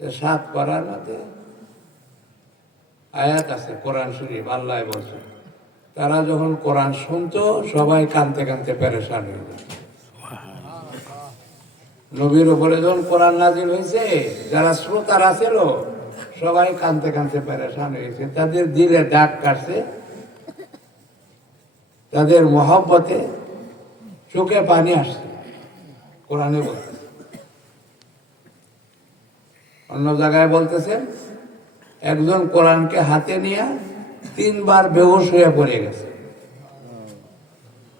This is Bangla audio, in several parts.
7 পারার মধ্যে আয়াত আছে কোরআন শরীফ, আল্লাহ বলছে তারা যখন কোরআন শুনতো সবাই কাঁদতে কাঁদতে পেরেশান হয়ে যেত। নবীর উপরে যখন কোরআন নাজিল হয়েছে যারা শ্রোতারা ছিল সবাই কাঁদতে কাঁদতে পেরেশান হয়েছে, তাদের দিলে দাগ কাটছে, তাদের মহব্বতে চোখে পানি আসছে। কোরআনে বলতে অন্য জায়গায় বলতেছেন একজন কোরআনকে হাতে নিয়ে 3 বার বেহুশ হয়ে পড়ে গেছে।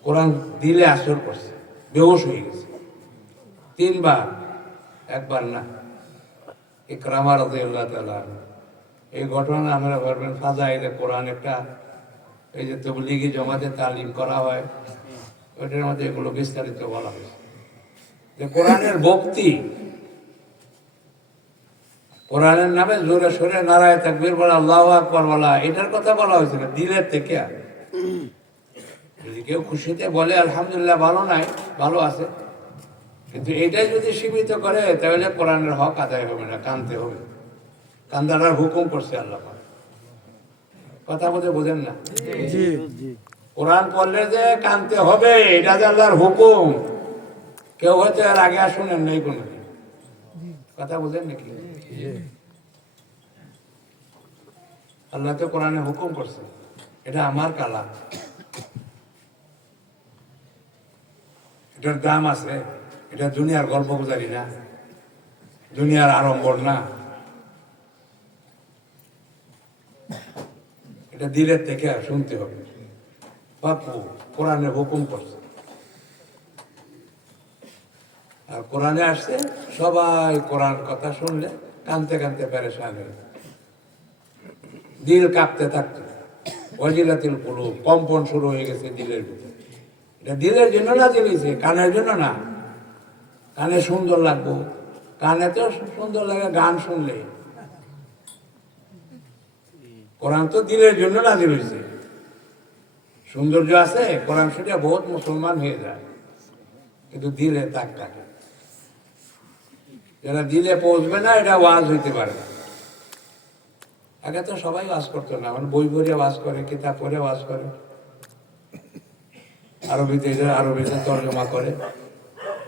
কোরআন দিলে আসর করছে, বেহুশ হয়ে গেছে 3 বার, একবার না। ইকরামা রাদিয়াল্লাহু তাআলা এই ঘটনা আমরা ভাববেন ফাজাইলে কোরআন একটা, এই যে তাবলীগী জমাতে তালিম করা হয় ওইটার মধ্যে এগুলো বিস্তারিত বলা হয়েছে যে কোরআনের ভক্তি, কোরআনের নামে জোরে সোরে নারায়ে তাকবীর বলা, আল্লাহু আকবার বলা, এটার কথা বলা হয়েছিল দিলের থেকে। যদি কেউ খুশিতে বলে আলহামদুলিল্লাহ ভালো নাই, ভালো আছে, কিন্তু এটাই যদি সীমিত করে তাহলে কোরআনের হক আদায় হবে না, কানতে হবে। কান্দার হুকুম করছে আল্লাহ। কথা বলতে বোঝেন না? কোরআন পড়লে যে কানতে হবে এটা যে আল্লাহর হুকুম, কেউ হয়তো এর আগে শুনেন নাই কোনো কথা, বোঝেন নাকি? আল্লাহ তো কোরআনে হুকুম করছে, এটা আমার কালাম, এটার দাম আছে, এটা দুনিয়ার গল্প গুজারি না, দুনিয়ার আড়ম্বর না, এটা দিলের থেকে শুনতে হবে। বাপু কোরআনে হুকুম করছে, আর কোরআনে আসছে সবাই কোরআন কথা শুনলে কানতে কানতে পেরেশান হয়ে দিল কাঁপতে থাকতো, ওয়াজিলাতিল কুলুব, কম্পন শুরু হয়ে গেছে দিলের ভিতরে। এটা দিলের জন্য না দিয়েছে, কানের জন্য না। কানে সুন্দর লাগবো, কানে তো সুন্দর লাগে গান শুনলে, কোরআন তো দিলের জন্য না দিয়েছে। সৌন্দর্য আছে কোরআন শুনে বহুত মুসলমান হয়ে যায়, কিন্তু দিলে তাক থাকে। যারা দিলে পৌঁছবে না এটা ওয়াজ হইতে পারে না। আগে তো সবাই ওয়াজ করতো না, মানে বই পড়ে ওয়াজ করে, কিতাব পড়ে ওয়াজ করে, আরবিতে তর্জমা করে।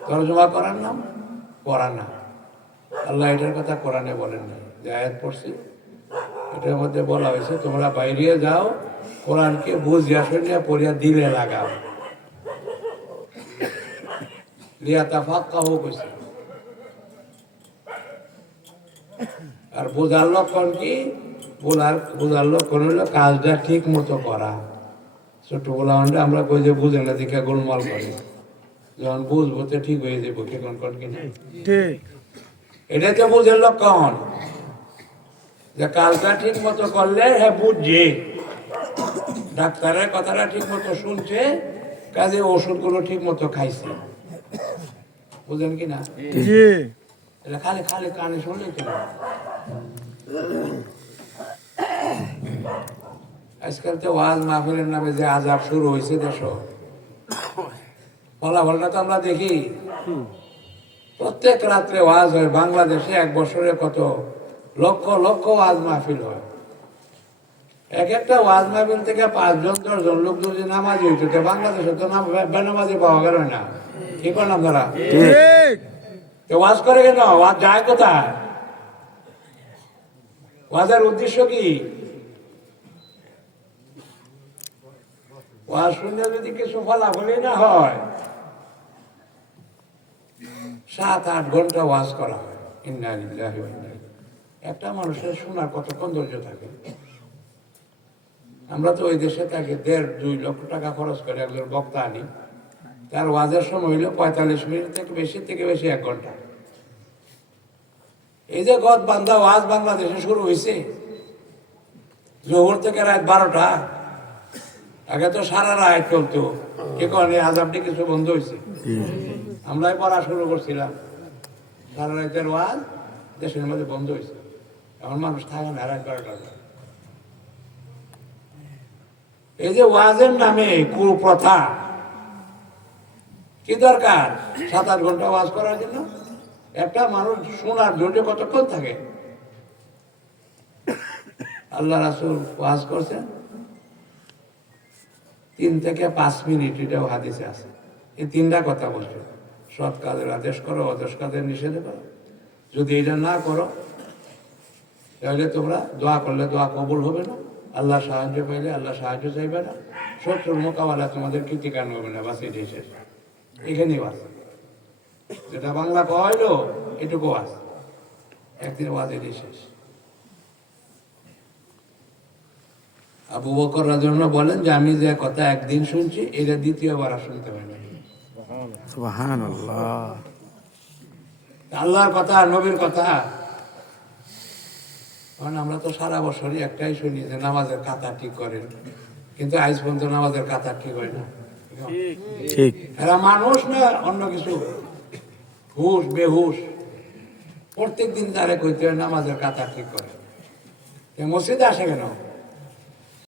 তর্জমা করার নাম পড়া না। আল্লাহ এটার কথা কোরআনে বলেন না। যে আয়াত পড়ছি এটার মধ্যে বলা হয়েছে তোমরা বাইরে যাও, কোরআনকে বুঝিয়া শুনিয়া পড়িয়া দিলে লাগাও, লিয়াতাফাক্কাহু কইছে। আর বোঝার লক্ষণ কি? বোঝার লক্ষণ হলো কাজটা ঠিক মতো করা। ছোট বলা আমরা কই যে বুঝে না দেখে গোলমাল করে, যখন বুঝবো তো ঠিক হয়ে যাবো, কেমন কন কিনা এটাই তো বুঝের লক্ষণ, যে কাজটা ঠিক মতো করলে হ্যাঁ বুঝছে, ডাক্তারের কথাটা ঠিক মতো শুনছে, কাজে ওষুধগুলো ঠিক মতো খাইছে, বুঝলেন কিনা? খালি খালি কানে শুনলেই তো। আজকাল তো ওয়াজ মাহফিলের নামে যে আজাব শুরু হয়েছে দেশ, ফলাফলটা তো আমরা দেখি। প্রত্যেক রাত্রে ওয়াজ হয় বাংলাদেশে, 1 বছরে কত লক্ষ লক্ষ ওয়াজ মাহফিল হয়। এক একটা ওয়াজ মাহফিল থেকে 5 জন 10 জন লোক যদি নামাজি হইতো, বাংলাদেশে তো বেনামাজি পাওয়া গেল না। কি করলাম তারা? ওয়াজ করে কেন? ওয়াজ যায় কোথায়? ওয়াজের উদ্দেশ্য কি? ওয়াজ শুনলে যদি কিছু ফলাফলই না হয়, 7-8 ঘন্টা ওয়াজ করা হয়। ইন্না লিল্লাহি ওয়া ইন্না ইলাইহি। একটা মানুষের শোনার কতক্ষণ ধৈর্য থাকে? আমরা তো ওই দেশে থাকি, 1.5-2 লক্ষ টাকা খরচ করে একজন বক্তা আনি, তার ওয়াজের সময় হইলো 45 মিনিট থেকে বেশি 1 ঘন্টা। এই যে গদ বান্ধা ওয়াজ বাংলাদেশে শুরু হয়েছে জোহর থেকে রাত 12টা, আগে তো সারা রাত চলতো। এখন এই আজাবটি কিছু বন্ধ হয়েছে, আমরাই পড়া শুরু করছিলাম, সারা রাতের ওয়াজ দেশের মধ্যে বন্ধ হয়েছে। এখন মানুষ থাকে না রাত 12টা। এই যে ওয়াজের নামে কুপ্রথা, কি দরকার 7-8 ঘন্টা ওয়াজ করার জন্য? একটা মানুষ শোনার ধৈর্য কতক্ষণ থাকে? আল্লাহ রাসূল ওয়াজ করছেন 3 থেকে 5 মিনিট, এটাও হাদিসে আছে। এই 3টা কথা বলছে, সৎ কাজের আদেশ করো, অদর্শ কাজের নিষেধ করো। যদি এটা না করো তাহলে তোমরা দোয়া করলে দোয়া কবুল হবে না, আল্লাহ সাহায্য পাইলে আল্লাহ সাহায্য চাইবে না, শত্রুর মোকাবেলা তোমাদের কৃতিকান হবে না। বাস এটাই শেষ, এখানেই বাস। যেটা বাংলা কইলো এটুকু আস, একদিন ওয়াজ এটাই শেষ। আবু বকর রাদিয়াল্লাহু বলেন যে আমি যে কথা একদিন শুনছি এটা দ্বিতীয়বার আর শুনতে পাই না। সুবহানাল্লাহ। আল্লাহর কথা, নবীর কথা। কারণ আমরা তো সারা বছরই একটাই শুনি যে নামাজের কাতা ঠিক করেন, কিন্তু আজ পর্যন্ত নামাজের কাতা ঠিক হয় না। ঠিক। এরা মানুষ না অন্য কিছু, হুশ বেহুশ। প্রত্যেক দিন তারে কইতে হয় নামাজের কাতা ঠিক করে। মসজিদে আসে কেন?